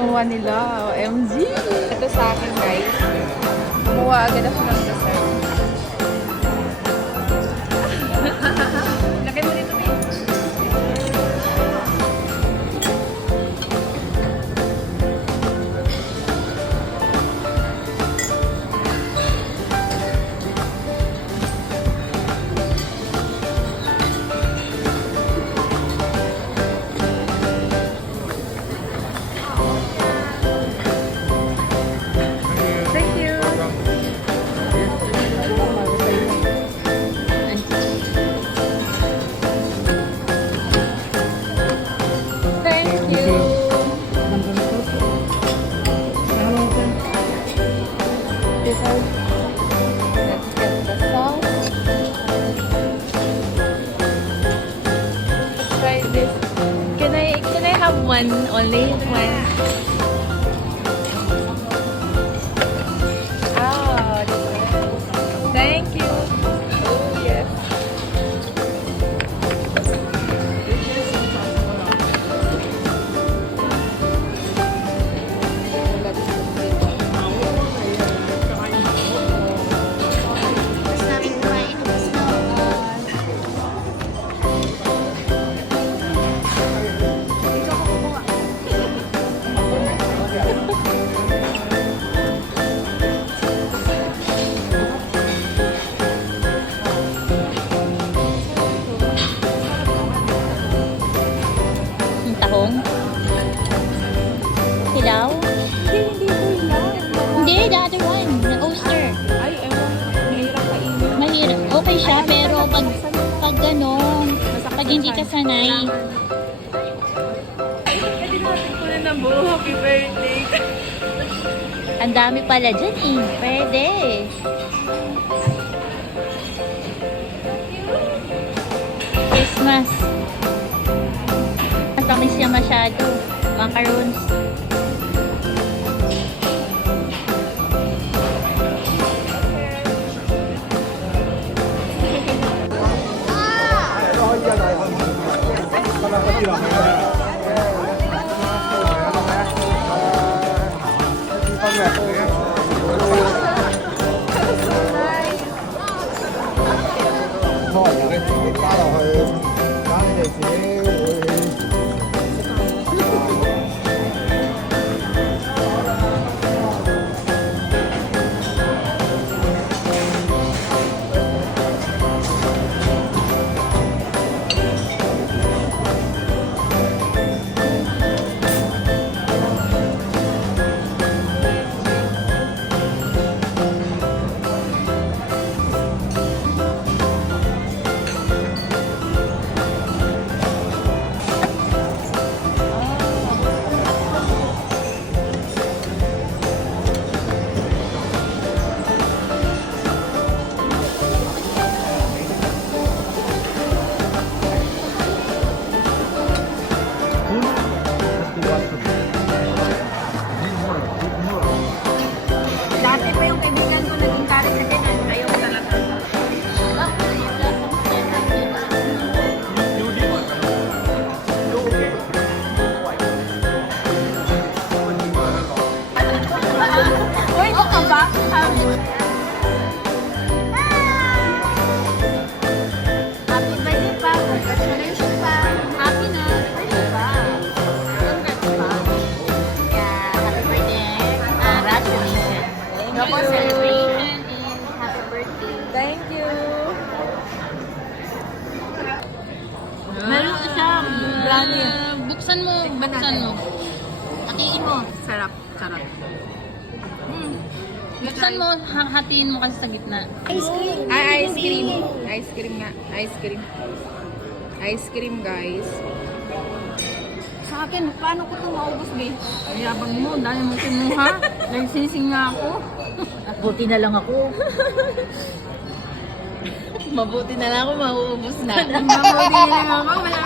kinuha nila. OMG! Ito sa akin, guys. Kumuha agad ako ng dessert. Lagay mo dito, babe. Thank you. Thank you. This one. Let's get the sauce. Let's try this. Can I have one only? One. Oh, this one. Thank you. Oh, yes. Mas namin kumain. Gusto. Ikaw ko kumuha. Yung tahong? Hilaw? Hindi po yun. Hindi, the other one. The oyster. Ay, ewan. Mahirap kainin. Mahirap. Okay siya, pero pag gano'n, pag hindi ka sanay, Pwede natin kunin ng buo. Happy birthday. ang dami pala dyan eh. Pwede. Christmas. Matamis siya masyado. Macarons. Dati pa yung kaibigan ko naging kari sa ganyan. Ayaw ko talaga. Uy, ka ba? Happy birthday pa. Congratulations pa. Happy na. Birthday pa. Congrats pa. Yeah, happy birthday. Congratulations. Double celebration and happy birthday. Thank you. Meron siyang brownie. Buksan mo. Buksan mo. Hatiin mo. Sarap. Sarap. Buksan mo. Hatiin mo kasi sa gitna. Ice cream. Ay, ice cream. Ice cream nga. Ice cream. Ice cream, guys. Sa akin, paano ko ito maubos, be? Ang yabang mo. Dahil mo kinuha. Nagsising nga ako. Buti na lang ako. Mabuti na lang ako, mauubos na. Mabuti na lang ako. Wala